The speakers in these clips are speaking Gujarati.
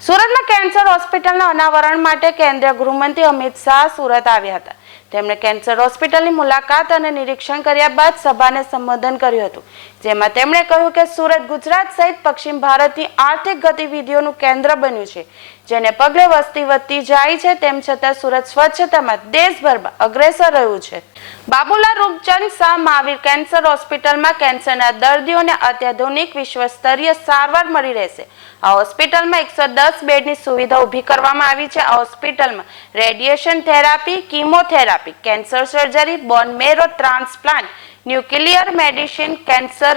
સુરતમાં કેન્સર હોસ્પિટલના અનાવરણ માટે કેન્દ્રીય ગૃહમંત્રી અમિત શાહ સુરત આવ્યા હતા. તેમણે કેન્સર હોસ્પિટલની મુલાકાત અને નિરીક્ષણ કર્યા બાદ સભાને સંબોધન કર્યું હતું. જેમાં તેમણે કહ્યું કે સુરત ગુજરાત સહિત પશ્ચિમ ભારતની આર્થિક ગતિવિધિઓનું કેન્દ્ર બન્યું છે. જેને પગલે વસ્તી વધતી જાય છે, તેમ છતાં સુરત સ્વચ્છતામાં દેશભરમાં અગ્રેસર રહ્યું છે. બાબુલાલ રૂપચંદ શાહ મહાવીર કેન્સર હોસ્પિટલમાં કેન્સરના દર્દીઓને અત્યાધુનિક વિશ્વસ્તરીય સારવાર મળી રહેશે. આ હોસ્પિટલમાં એકસો દસ બેડની સુવિધા ઊભી કરવામાં આવી છે. આ હોસ્પિટલમાં radiation therapy, chemotherapy, cancer surgery, bone marrow transplant, nuclear medicine, cancer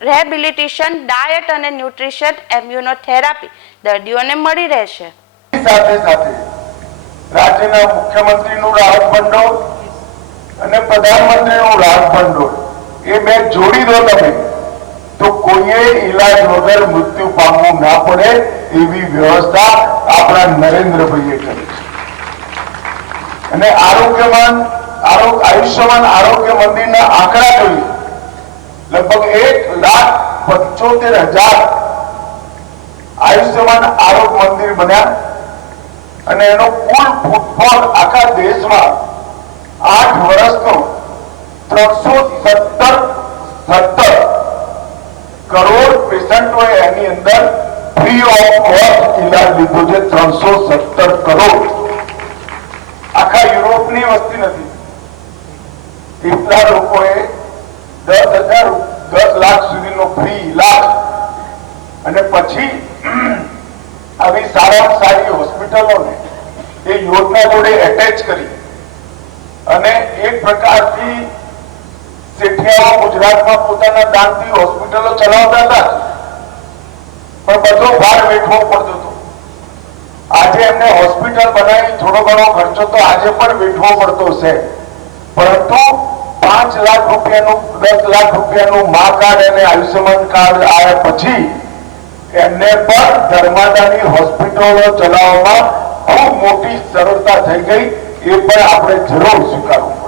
rehabilitation, diet અને ન્યુટ્રિશન, એમ્યુનોથેરાપી દર્દીઓને મળી રહેશે. સાથે સાથે રાજ્યના મુખ્યમંત્રીનું રાહત ભંડોળ અને પ્રધાનમંત્રીનું રાહત ભંડોળ. એ બે જોડી દો તમે. ઈલાજ વગર મૃત્યુ પામવું ના પડે એવી વ્યવસ્થા આપણા નરેન્દ્રભાઈએ કરી છે. અને આરોગ્યમાન આયુષ્યમાન આરોગ્ય મંદિરના આંકડા જોઈએ. લગભગ એક લાખ પંચોતેર હજાર આયુષ્યમાન આરોગ્ય મંદિર બન્યા અને એનો કુલ ફૂટફોલ આખા દેશમાં આઠ વર્ષનો ત્રણસો સત્તર સત્તર કરોડ પેશન્ટોએ એની અંદર ફ્રી ઓફ કોસ્ટ ઇલાજ લીધો છે ત્રણસો સત્તર કરોડ. આખા યુરોપની વસ્તી નથી. કેટલા લોકોએ દસ હજાર, દસ લાખ સુધીનો ફ્રી ઇલાજ અને પછી, આવી સારામાં સારી હોસ્પિટલોને એ યોજના જોડે એટેચ કરી. અને એક પ્રકારથી શેઠિયાઓ ગુજરાતમાં પોતાના દાનથી હોસ્પિટલો ચલાવતા હતા. પણ બધો ભાર વેઠવો પડતો હતો. આજે એમને હોસ્પિટલ બનાવી થોડો ઘણો ખર્ચો તો આજે પણ વેઠવો પડતો છે પરંતુ પાંચ લાખ રૂપિયાનું, દસ લાખ રૂપિયાનું મા કાર્ડ અને આયુષ્યમાન કાર્ડ આવ્યા પછી એમને પણ ધર્માદાની હોસ્પિટલો ચલાવવામાં ખૂબ મોટી સરળતા થઈ ગઈ. એ પણ આપણે જરૂર સ્વીકારવું